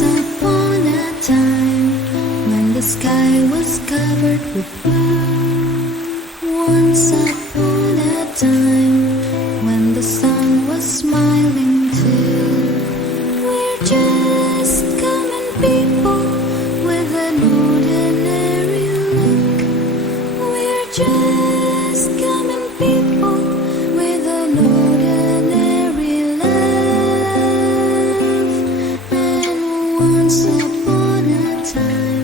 Once upon a time, when the sky was covered with blue. Once upon a time, when the sun was smiling too. We're just common people with an ordinary look. We're just common people with an ordinary love. And once upon a time,